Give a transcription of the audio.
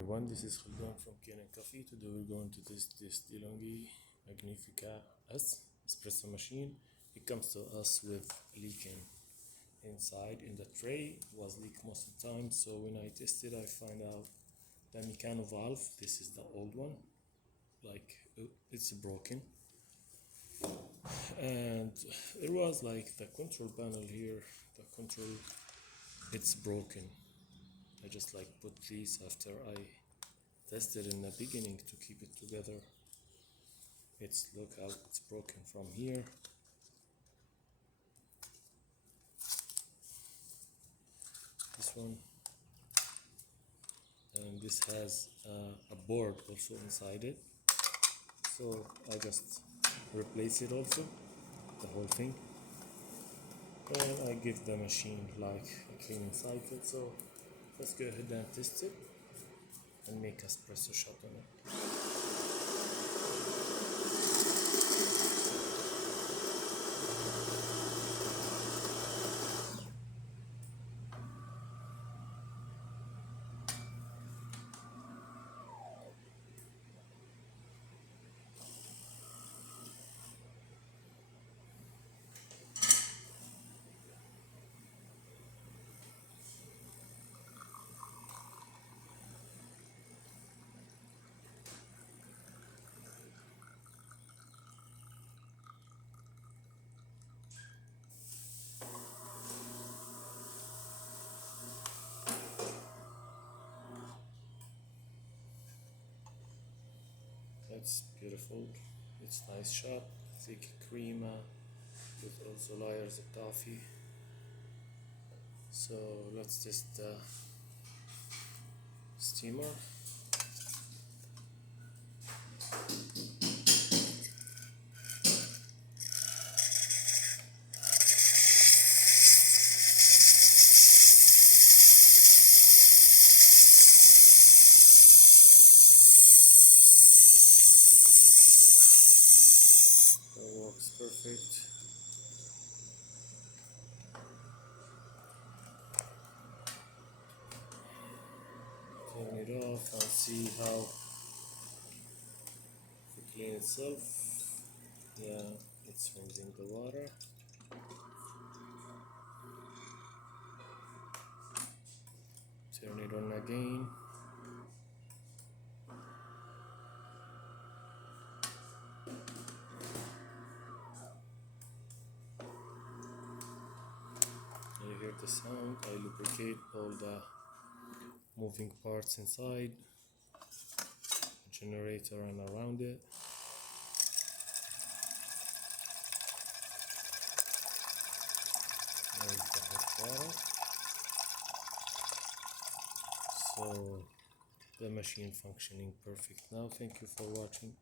Everyone, this is Khaldan from Kanen Coffee. Today we're going to test this DeLonghi Magnifica espresso machine. It comes to us with leaking inside in the tray. It was leaked most of the time, so when I tested I find out the mechano valve, this is the old one, like it's broken, and it was like the control panel here, the control, it's broken. I just like put these after I tested in the beginning to keep it together. Look how it's broken from here. This one, and this has a board also inside it, so I just replace it also, the whole thing, and I give the machine like a cleaning cycle. So let's go ahead and test it and make espresso shot on it. It's beautiful, it's nice shot, thick crema with also layers of coffee. So let's test the steamer. It works perfect. Turn it off and see how it cleans itself. Yeah, it's rinsing the water. Turn it on again. You hear the sound. I lubricate all the moving parts inside, generator and around it. There's the hot water. So the machine functioning perfect now. Thank you for watching.